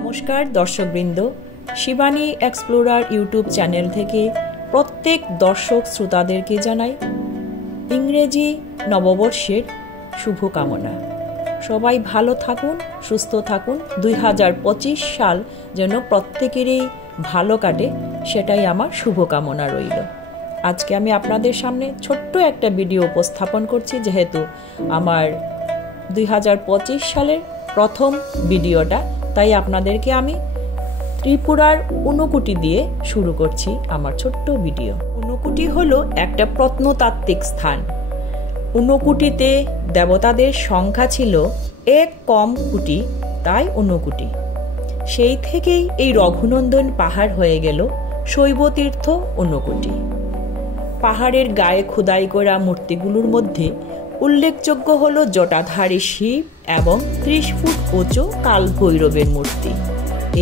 নমস্কার দর্শকবৃন্দ, Shivani explorer YouTube channel থেকে প্রত্যেক দর্শক শ্রোতাদেরকে জানাই ইংরেজি নববর্ষের শুভকামনা। সবাই ভালো থাকুন, সুস্থ থাকুন। 2025 সাল যেন প্রত্যেকেরই ভালো কাটে, সেটাই আমার শুভকামনা রইল। আজকে আমি আপনাদের সামনে ছোট্ট একটা ভিডিও উপস্থাপন করছি, যেহেতু আমার 2025 সালের প্রথম ভিডিওটা, তাই আপনাদেরকে আমি ত্রিপুরার ঊনকোটি দিয়ে শুরু করছি আমার ছোট্ট ভিডিও। ঊনকোটি হলো একটা প্রত্নতাত্ত্বিক স্থান। ঊনকোটিতে দেবতাদের সংখ্যা ছিল 1 কম কোটি, তাই ঊনকোটি। সেই থেকেই এই রঘুনন্দন পাহাড় হয়ে গেল শৈবতীর্থ ঊনকোটি। পাহাড়ের গায়ে খোদাই করা মূর্তিগুলোর মধ্যে উল্লেখযোগ্য হল জটাধারী শিব এবং 30 ফুট উঁচু কালভৈরবের মূর্তি।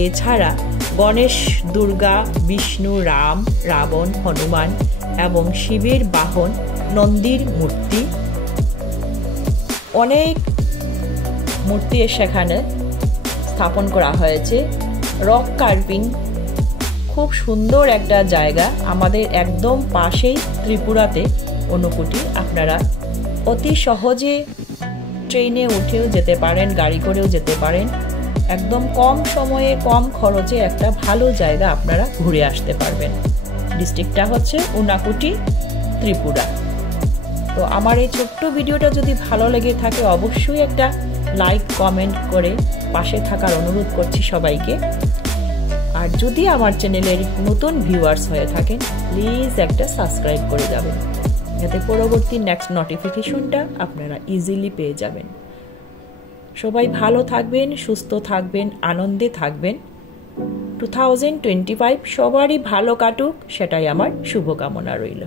এছাড়া গণেশ, দুর্গা, বিষ্ণু, রাম, রাবণ, হনুমান এবং শিবের বাহন নন্দীর মূর্তি, অনেক মূর্তি সেখানে স্থাপন করা হয়েছে। রক কার্ভিং, খুব সুন্দর একটা জায়গা। আমাদের একদম পাশেই ত্রিপুরাতে ঊনকোটি। আপনারা অতি সহজে ট্রেনে উঠেও যেতে পারেন, গাড়ি করেও যেতে পারেন। একদম কম সময়ে কম খরচে একটা ভালো জায়গা আপনারা ঘুরে আসতে পারবেন। ডিস্ট্রিক্টটা হচ্ছে ঊনকোটি, ত্রিপুরা। তো আমার এই ছোট্ট ভিডিওটা যদি ভালো লেগে থাকে, অবশ্যই একটা লাইক কমেন্ট করে পাশে থাকার অনুরোধ করছি সবাইকে। আর যদি আমার চ্যানেলের নতুন ভিউয়ার্স হয়ে থাকেন, প্লিজ একটা সাবস্ক্রাইব করে যাবেন, যাতে পরবর্তী নেক্সট নোটিফিকেশনটা আপনারা ইজিলি পেয়ে যাবেন। সবাই ভালো থাকবেন, সুস্থ থাকবেন, আনন্দে থাকবেন। 2025 সবারই ভালো কাটুক, সেটাই আমার শুভকামনা রইল।